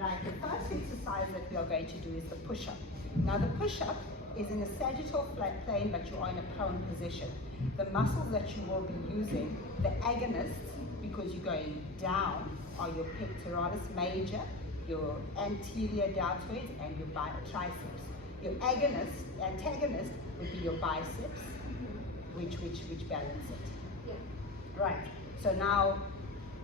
Right, the first exercise that we are going to do is the push-up. Now the push-up is in a sagittal flat plane, but you are in a prone position. The muscles that you will be using, the agonists, because you're going down, are your pectoralis major, your anterior deltoids, and your triceps. Your antagonist would be your biceps, which balance it. Yeah. Right. So now,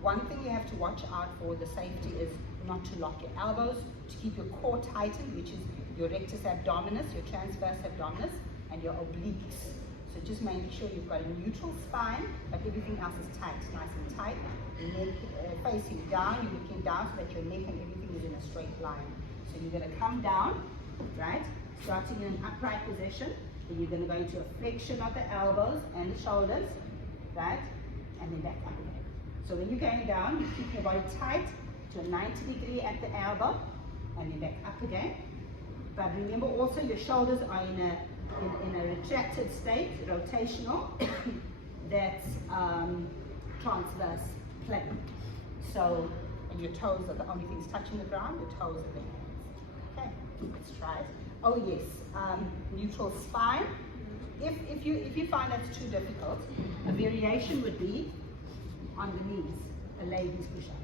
one thing you have to watch out for, the safety, is not to lock your elbows, to keep your core tightened, which is your rectus abdominis, your transverse abdominis, and your obliques. So just making sure you've got a neutral spine, but everything else is tight, nice and tight. Your neck facing down, you're looking down so that your neck and everything is in a straight line. So you're going to come down, right, starting in an upright position. Then you're going to go into a flexion of the elbows and the shoulders, right, and then back up again. So when you're going down, you keep your body tight to a 90 degree at the elbow, and then back up again. But remember also your shoulders are in a retracted state, rotational, that's transverse plane. So, and your toes are the only things touching the ground, your toes are the hands. Okay, let's try it. Oh yes, neutral spine. If you find that's too difficult, a variation would be on the knees, a ladies push-up.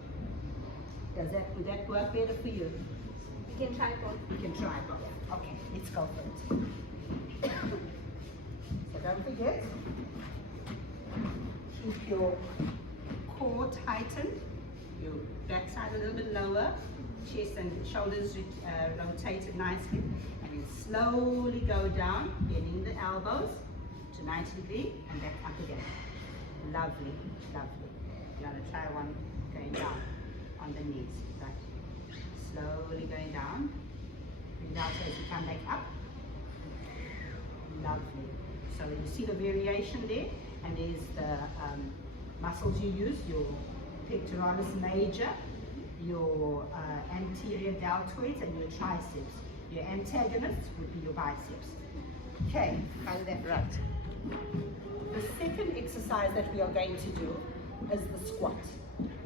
Would that work better for you? You can try both. You can try both. Okay, let's go for it. So don't forget, keep your core tightened, your backside a little bit lower, chest and shoulders rotated nicely, and then slowly go down, bending the elbows to 90 degrees and back up again. Lovely, lovely. You're going to try one going down on the knees, right? Slowly going down. Breathe out as you come back up. Lovely. So you see the variation there, and there's the muscles you use, your pectoralis major, your anterior deltoids, and your triceps. Your antagonists would be your biceps. Okay, how did that right? The second exercise that we are going to do is the squat.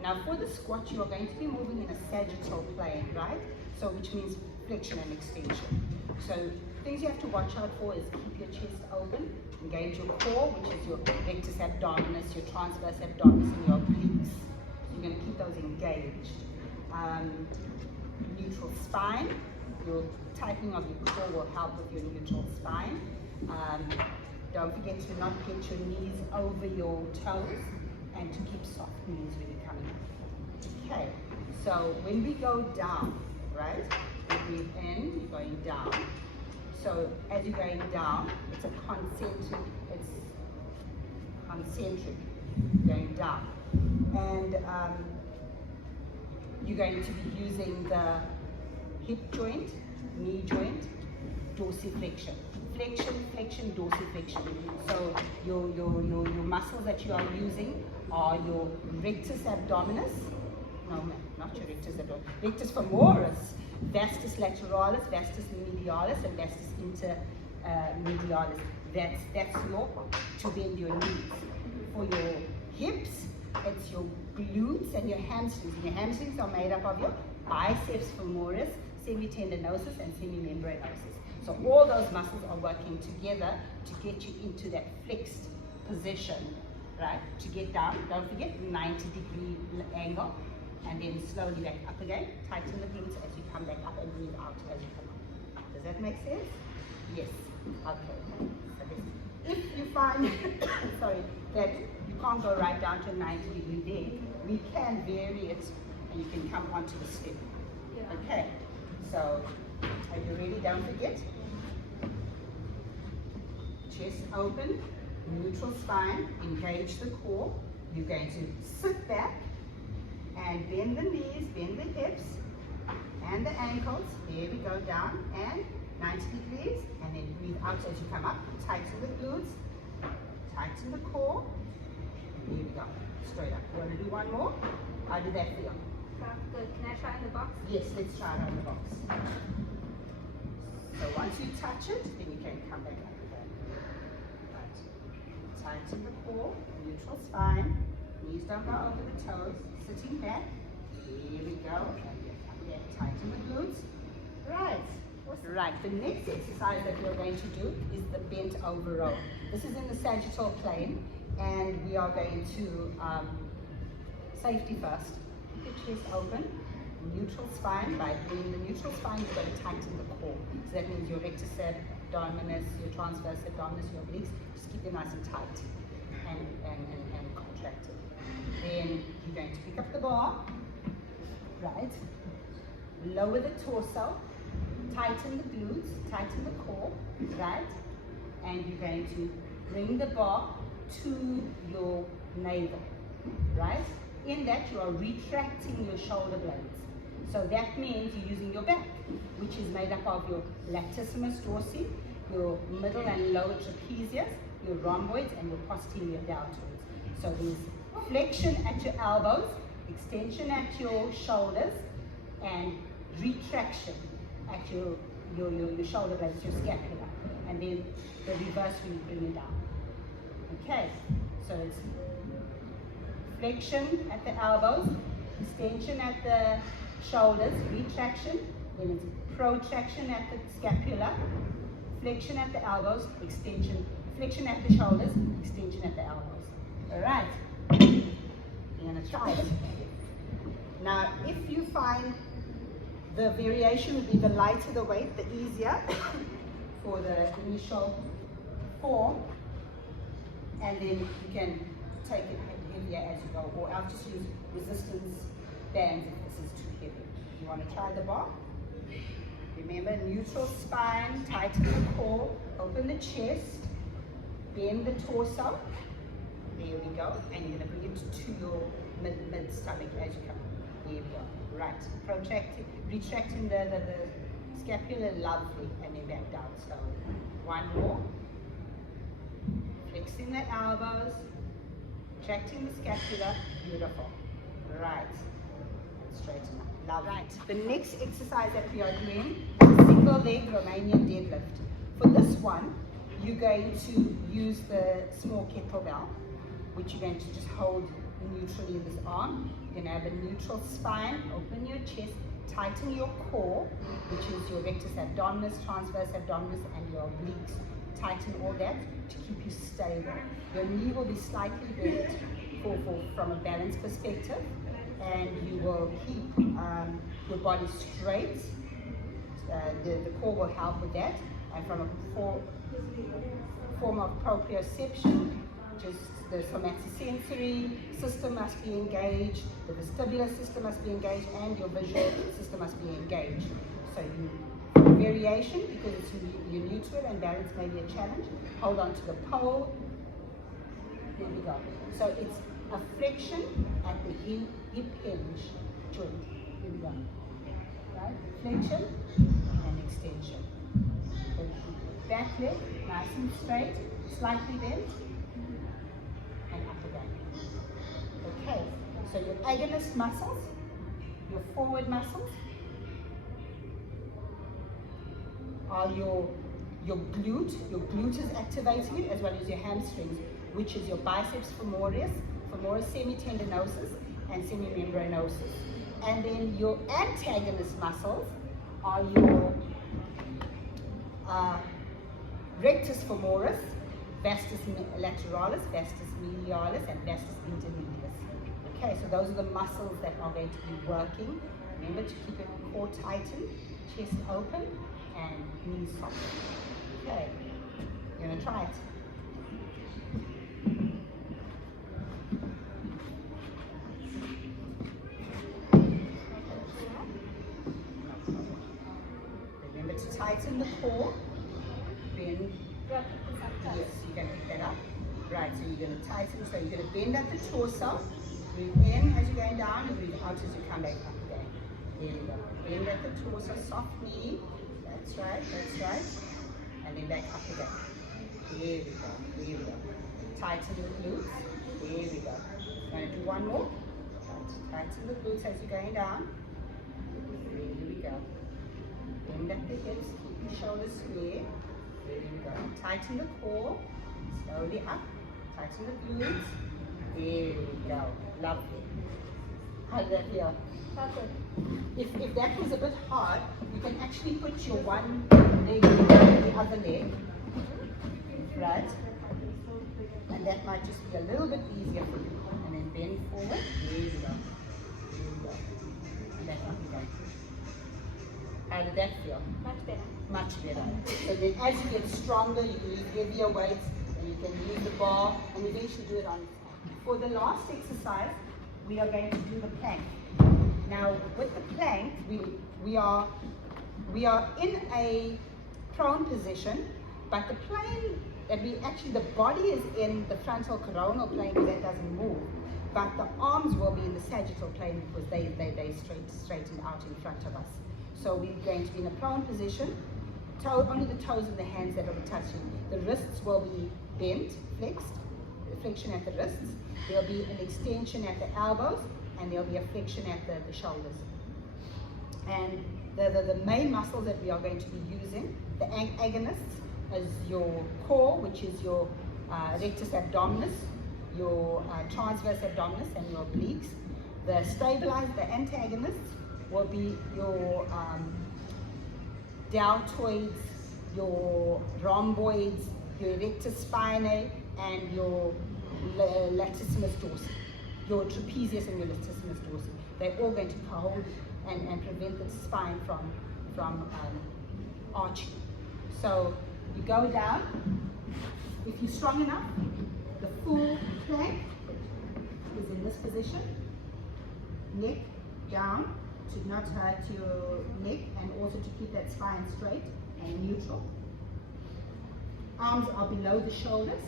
Now for the squat, you are going to be moving in a sagittal plane, right? So which means flexion and extension. So things you have to watch out for is keep your chest open, engage your core, which is your rectus abdominis, your transverse abdominis, and your obliques. So you're going to keep those engaged. Neutral spine. Your tightening of your core will help with your neutral spine. Don't forget to not get your knees over your toes, and to keep soft knees when you're coming up. Okay, so when we go down, right, you breathe in, you're going down. So as you're going down, it's concentric, going down. And you're going to be using the hip joint, knee joint, dorsiflexion. Flexion, dorsiflexion. So your muscles that you are using are your rectus abdominis, no, not your rectus abdominis, rectus femoris, vastus lateralis, vastus medialis, and vastus intermedialis. That's your, to bend your knees. For your hips, it's your glutes and your hamstrings. And your hamstrings are made up of your biceps femoris, semitendinosus, and semimembranosus. So all those muscles are working together to get you into that flexed position, right? To get down, don't forget, 90 degree angle, and then slowly back up again. Tighten the glutes as you come back up, and breathe out as you come up. Does that make sense? Yes. Okay. So if you find, sorry, that you can't go right down to 90 degree there, we can vary it, and you can come onto the step. Yeah. Okay. So, are you ready? Don't forget. Chest open, neutral spine, engage the core. You're going to sit back and bend the knees, bend the hips and the ankles. There we go, down and 90 degrees, and then breathe out as you come up. Tighten the glutes, tighten the core. Here we go, straight up. You want to do one more? How did that feel? Sounds good. Can I try in the box? Yes, let's try it on the box. So once you touch it, then you can come back up again. Right. Tighten the core, neutral spine, knees don't go over the toes, sitting back. Here we go. And then come back, tighten Right, the next exercise that we're going to do is the bent over row. This is in the sagittal plane, and we are going to safety first. Keep your chest open, neutral spine. By doing the neutral spine, you're going to tighten the core. So that means your rectus abdominis, your transverse abdominis, your obliques. Just keep them nice and tight and contracted. Then you're going to pick up the bar, right? Lower the torso, tighten the glutes, tighten the core, right? And you're going to bring the bar to your navel, right? In that you are retracting your shoulder blades. So that means you're using your back, which is made up of your latissimus dorsi, your middle and lower trapezius, your rhomboids, and your posterior downwards. So there's flexion at your elbows, extension at your shoulders, and retraction at your shoulder blades, your scapula, and then the reverse when you bring it down. Okay, so it's flexion at the elbows, extension at the shoulders, retraction, then it's protraction at the scapula, flexion at the elbows, extension, flexion at the shoulders, extension at the elbows. All right, you're gonna try it. Now, if you find the variation would be the lighter the weight, the easier for the initial form, and then you can take it heavier as you go, or I'll just use resistance bands if this is too heavy. You want to try the bar? Remember, neutral spine, tighten the core, open the chest, bend the torso. There we go, and you're going to bring it to your mid-stomach as you come. There we go. Right, protracting, retracting the scapula, lovely, and then back down slowly. One more. Flexing the elbows, retracting the scapula, beautiful. Right, and straighten up. Lovely. Right, the next exercise that we are doing is a single leg Romanian deadlift. For this one, you're going to use the small kettlebell, which you're going to just hold neutrally in this arm. You're going to have a neutral spine, open your chest, tighten your core, which is your rectus abdominis, transverse abdominis, and your obliques. Tighten all that to keep you stable. Your knee will be slightly bent from a balance perspective, and you will keep your body straight. The core will help with that, and from a form of proprioception, just the somatosensory system must be engaged, the vestibular system must be engaged, and your visual system must be engaged. So variation, because you're neutral and balance may be a challenge, hold on to the pole. There we go. So it's a flexion at the hip hinge joint. Here we go. Right? Flexion and extension. Back leg, nice and straight, slightly bent, and up again. Okay, so your agonist muscles, your forward muscles, are your glute. Your glute is activating, as well as your hamstrings, which is your biceps femoris semitendinosus, and semimembranosus. And then your antagonist muscles are your rectus femoris, vastus lateralis, vastus medialis, and vastus intermedius. Okay, so those are the muscles that are going to be working. Remember to keep your core tightened, chest open, and knees soft. Okay, you're going to try it. Remember to tighten the core, bend. Yes, you can pick that up. Right, so you're going to tighten, so you're going to bend at the torso, breathe in as you're going down, and breathe out as you come back up again. There we go. Bend at the torso, soft knee. That's right. And then back up again. There we go. Tighten the glutes. There we go. Going to do one more. Tighten the glutes as you're going down. There we go. Bend at the hips, keep your shoulders square. There we go. Tighten the core. Slowly up. Tighten the glutes. There we go. Lovely. How did that feel? Felt good. If that was a bit hard, you can actually put your one leg behind the other leg, right? And that might just be a little bit easier for you. And then bend forward. There you go. There you go. And that might be going. How did that feel? Much better. Much better. So then as you get stronger, you can use heavier weights, and you can use the bar, and eventually do it on its own. For the last exercise, we are going to do the plank. Now, with the plank, we are in a prone position, but the plane that the body is in the frontal coronal plane because that doesn't move, but the arms will be in the sagittal plane because they straighten out in front of us. So we're going to be in a prone position, only the toes and the hands that will be touching. The wrists will be bent, flexed, flexion at the wrists. There'll be an extension at the elbows, and there'll be a flexion at the shoulders. And the main muscles that we are going to be using, the agonists, is your core, which is your rectus abdominis, your transverse abdominis, and your obliques. The stabilizers, the antagonists, will be your deltoids, your rhomboids, your erectus spinae, and your latissimus dorsi, your trapezius and your latissimus dorsi. They're all going to hold and prevent the spine from arching. So you go down. If you're strong enough, the full plank is in this position. Neck down to not hurt your neck, and also to keep that spine straight and neutral. Arms are below the shoulders,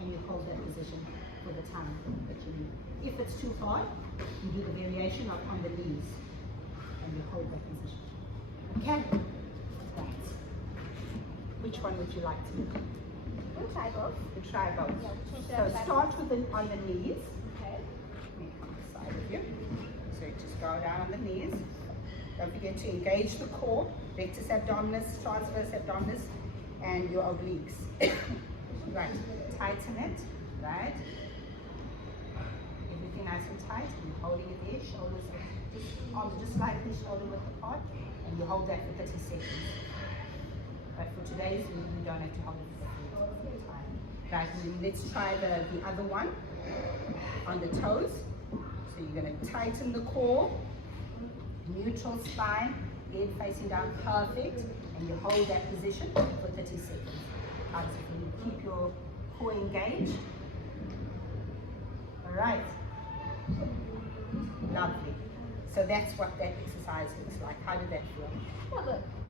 and you hold that position for the time that you need. If it's too hard, you do the variation on the knees, and you hold that position. Okay? Right. Which one would you like to do? We'll try both. We'll try both. Yeah, So start with on the knees. Okay. On the side of you. So just go down on the knees. Don't forget to engage the core, rectus abdominis, transverse abdominis, and your obliques. Right. Tighten it. Right. Everything nice and tight. And you're holding it there. Shoulders, arms just slightly shoulder width apart, and you hold that for 30 seconds. But for today's, you don't have to hold it for time. Right, and let's try the other one on the toes. So you're going to tighten the core, neutral spine, head facing down, perfect, and you hold that position for 30 seconds. How does it feel? You keep your core engaged. All right. Lovely. So that's what that exercise looks like. How did that feel? Well, good.